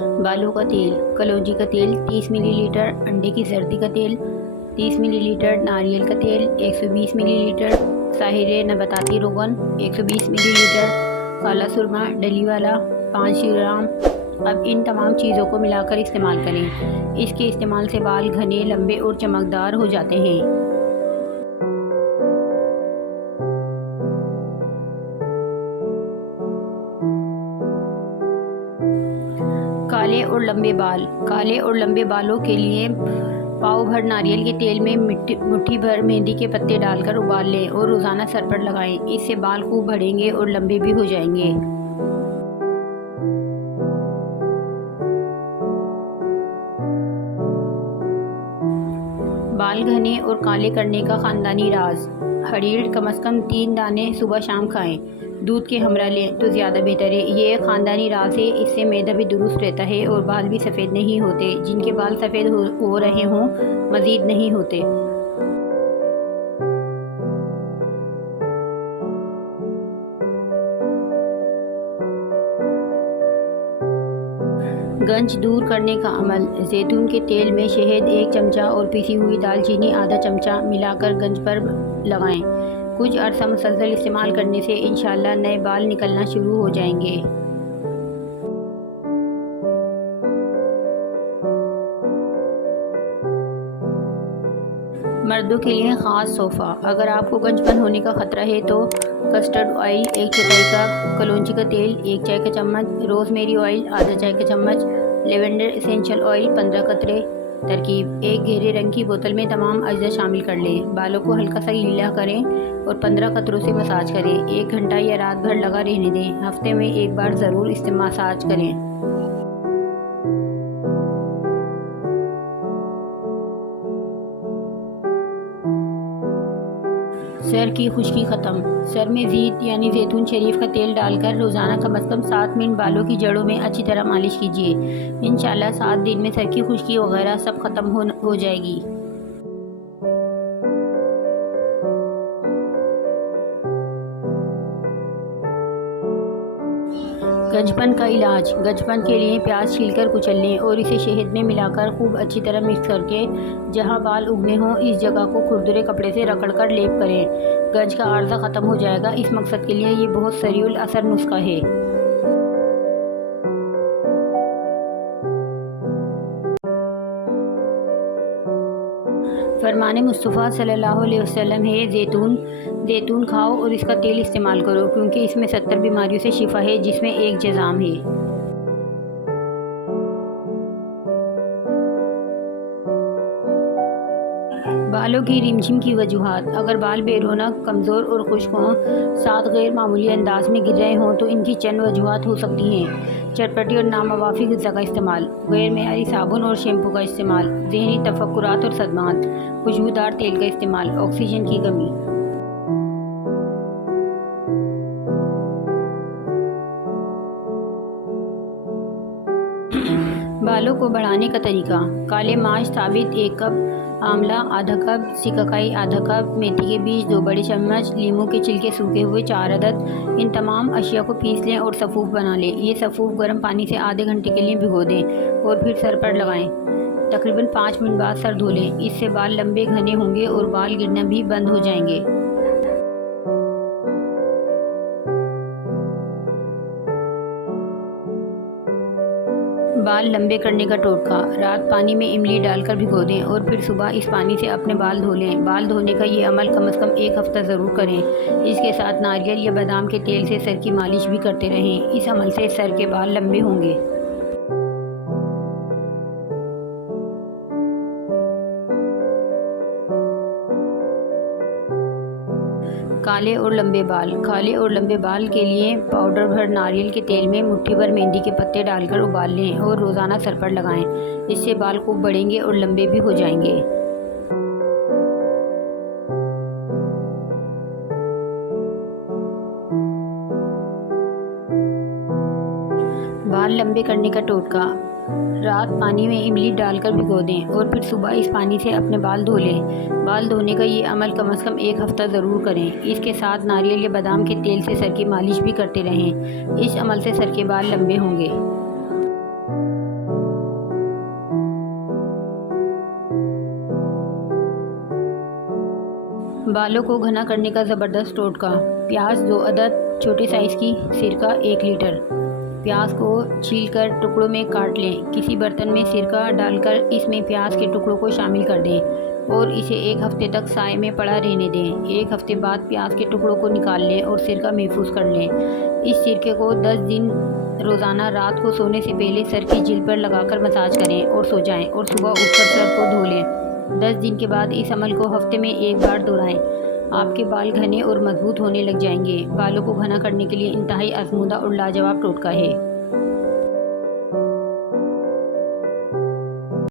बालों का तेल, कलौंजी का तेल 30 मिलीलीटर, अंडे की सर्दी का तेल 30 मिलीलीटर, नारियल का तेल 120 मिलीलीटर, साहिरे नबाताती रोगन 120 मिलीलीटर, काला सुरमा डली वाला 5 ग्राम। अब इन तमाम चीज़ों को मिलाकर इस्तेमाल करें। इसके इस्तेमाल से बाल घने, लंबे और चमकदार हो जाते हैं। काले और लंबे बालों के लिए पाव भर नारियल के तेल में मुट्ठी भर मेहंदी के पत्ते डालकर उबाल लें और रोज़ाना सर पर लगाएं। इससे बाल खूब बढ़ेंगे और लंबे भी हो जाएंगे। बाल घने और काले करने का ख़ानदानी राज। हरीड़ कम से कम 3 दाने सुबह शाम खाएं। दूध के हमरा लें तो ज़्यादा बेहतर है। ये एक ख़ानदानी राज है। इससे मैदा भी दुरुस्त रहता है और बाल भी सफ़ेद नहीं होते। जिनके बाल सफ़ेद हो रहे हों मज़ीद नहीं होते। गंज दूर करने का अमल। जैतून के तेल में शहद 1 चमचा और पिसी हुई दालचीनी आधा चमचा मिलाकर गंज पर लगाएं। कुछ अर्सा मुसलसल इस्तेमाल करने से इंशाअल्लाह नए बाल निकलना शुरू हो जाएंगे। मर्दों के लिए ख़ास तोहफ़ा। अगर आपको गंजपन होने का ख़तरा है तो कस्टर्ड ऑयल 1 चौथाई कप, कलौंजी का तेल 1 चाय का चम्मच, रोज़मेरी ऑयल आधा चाय का चम्मच, लेवेंडर एसेंशियल ऑयल 15 कतरे। तरकीब: एक गहरे रंग की बोतल में तमाम अज्जा शामिल कर लें। बालों को हल्का सा गीला करें और 15 कतरों से मसाज करें। 1 घंटा या रात भर लगा रहने दें। हफ्ते में 1 बार ज़रूर इस मसाज करें। सर की खुश्की ख़त्म। सर में ज़ीत यानी जैतून शरीफ का तेल डालकर रोज़ाना कम से कम 7 मिनट बालों की जड़ों में अच्छी तरह मालिश कीजिए। इंशाअल्लाह 7 दिन में सर की खुश्की वगैरह सब ख़त्म हो जाएगी। गंजपन का इलाज। गंजपन के लिए प्याज छीलकर कुचल लें और इसे शहद में मिलाकर खूब अच्छी तरह मिक्स करके जहां बाल उगने हों इस जगह को खुरदुरे कपड़े से रगड़कर लेप करें। गंज का आर्जा ख़त्म हो जाएगा। इस मकसद के लिए ये बहुत सरीउल असर नुस्खा है। फरमाने मुस्तफ़ा सल्लल्लाहु अलैहि वसल्लम है, ज़ैतून खाओ और इसका तेल इस्तेमाल करो क्योंकि इसमें 70 बीमारियों से शिफा है जिसमें एक जज़ाम है। बालों की रिमझिम की वजूहात। अगर बाल बेरौनक, कमज़ोर और खुश्क हों, साथ गैर मामूली अंदाज में गिर रहे हों तो इनकी चंद वजूहात हो सकती हैं। चटपटी और नामवाफ़ी ग़िज़ा का इस्तेमाल, गैर मेयारी साबुन और शैम्पू का इस्तेमाल, ज़हनी तफक्कुरात और सदमात, खुशबूदार तेल का इस्तेमाल, ऑक्सीजन की कमी। बालों को बढ़ाने का तरीका। काले माश साबित 1 कप, आंवला आधा कप, सिकाकाई आधा कप, मेथी के बीज 2 बड़े चम्मच, लीमू के छिलके सूखे हुए 4 अदद। इन तमाम अशिया को पीस लें और सफ़ूफ बना लें। ये सफ़ूफ गर्म पानी से आधे घंटे के लिए भिगो दें और फिर सर पर लगाएं। तकरीबन 5 मिनट बाद सर धो लें। इससे बाल लंबे घने होंगे और बाल गिरना भी बंद हो जाएंगे। बाल लंबे करने का टोटका। रात पानी में इमली डालकर भिगो दें और फिर सुबह इस पानी से अपने बाल धो लें। बाल धोने का ये अमल कम से कम 1 हफ्ता ज़रूर करें। इसके साथ नारियल या बादाम के तेल से सर की मालिश भी करते रहें। इस अमल से सर के बाल लंबे होंगे। काले और लंबे बाल के लिए पाउडर भर नारियल के तेल में मुट्ठी भर मेहंदी के पत्ते डालकर उबाल लें और रोज़ाना सर पर लगाएं। इससे बाल खूब बढ़ेंगे और लंबे भी हो जाएंगे। बाल लंबे करने का टोटका। रात पानी में इमली डालकर भिगो दें और फिर सुबह इस पानी से अपने बाल धो लें। बाल धोने का ये अमल कम से कम 1 हफ्ता ज़रूर करें। इसके साथ नारियल या बादाम के तेल से सर की मालिश भी करते रहें। इस अमल से सर के बाल लंबे होंगे। बालों को घना करने का ज़बरदस्त टोटका। प्याज 2 अदद, छोटे साइज़ की, सिरका 1 लीटर। प्याज को छीलकर टुकड़ों में काट लें। किसी बर्तन में सिरका डालकर इसमें प्याज के टुकड़ों को शामिल कर दें और इसे 1 हफ्ते तक साए में पड़ा रहने दें। 1 हफ्ते बाद प्याज के टुकड़ों को निकाल लें और सिरका महफूज कर लें। इस सिरके को 10 दिन रोज़ाना रात को सोने से पहले सर की जेल पर लगाकर मसाज करें और सो जाएं और सुबह उठकर सर को धो लें। 10 दिन के बाद इस अमल को हफ्ते में 1 बार दोहराएं। आपके बाल घने और मजबूत होने लग जाएंगे। बालों को घना करने के लिए इंतहाई आजमूदा और लाजवाब टोटका है।